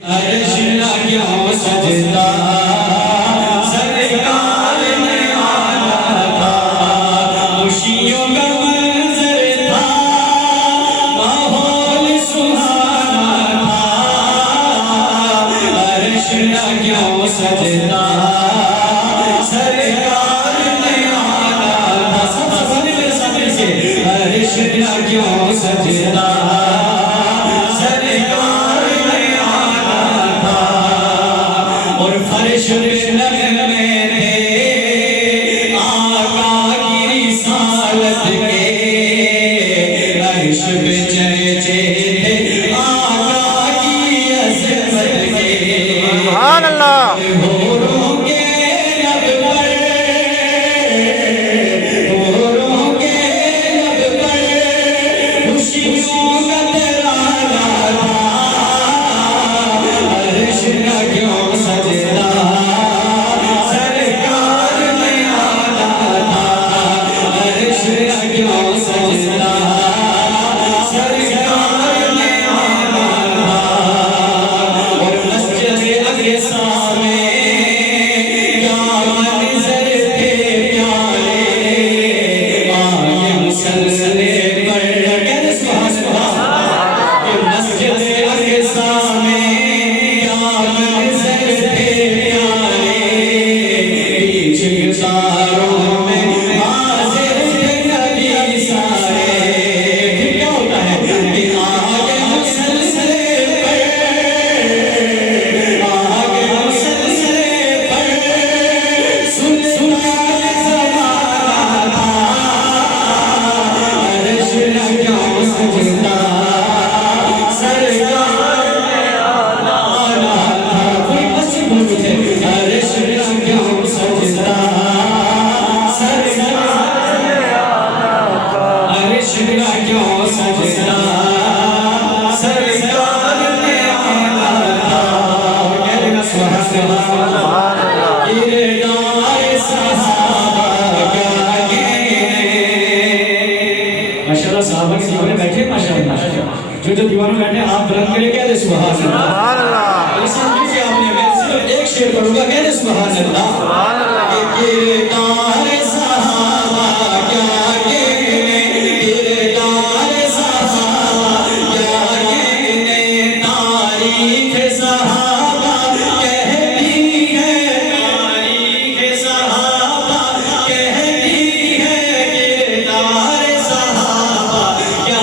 अर्श क्यों सजदा सरकार ने आना था, खुशियों का मंजर था, माहौल सुहाना था। अर्श क्यों सजदा सरकार ने आना था। सब मेरे सामने से अर्श क्यों सजदा जो दीवानों बैठे आप बुलंद करके कह दे सुभान अल्लाह। ऐसा कीजिए आपने, मैं सिर्फ एक शेर पढ़ूंगा, कह दे सुभान अल्लाह। किरदार सहाबा क्या कहने, किरदार सहाबा क्या कहने, तारीख सहाबा कहती है, तारीख सहाबा कहती है, किरदार सहाबा क्या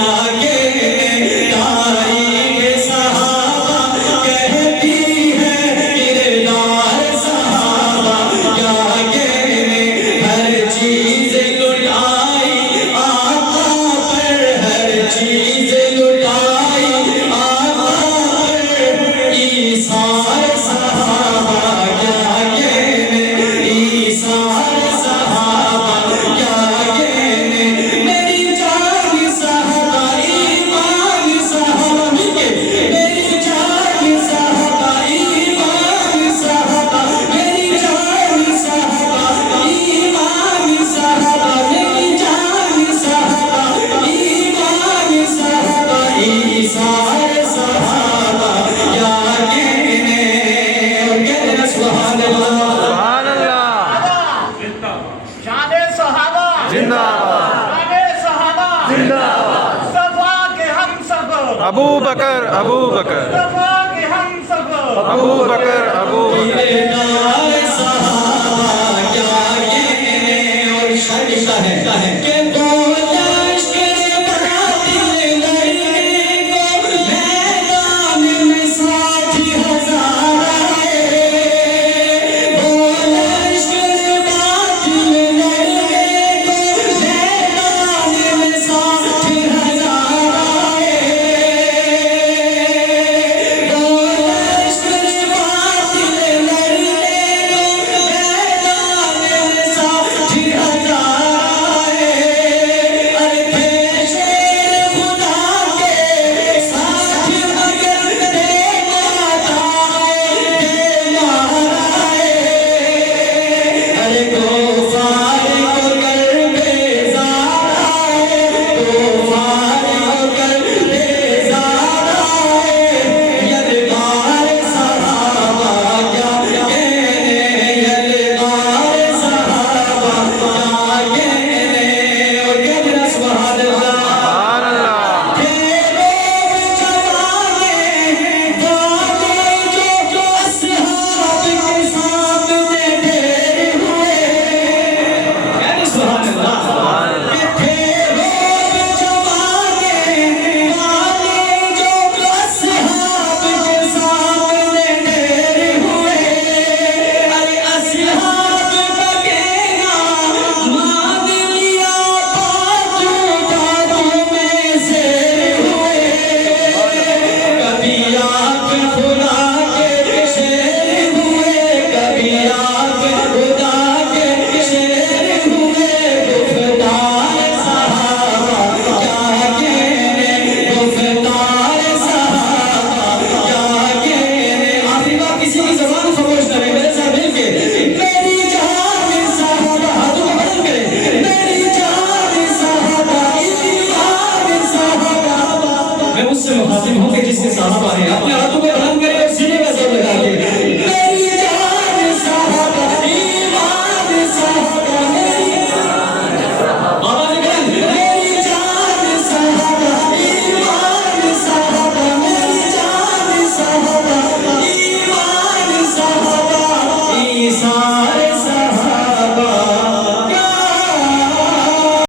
अबू बकर, अबू बकर, सफा के हम सब, अबू बकर,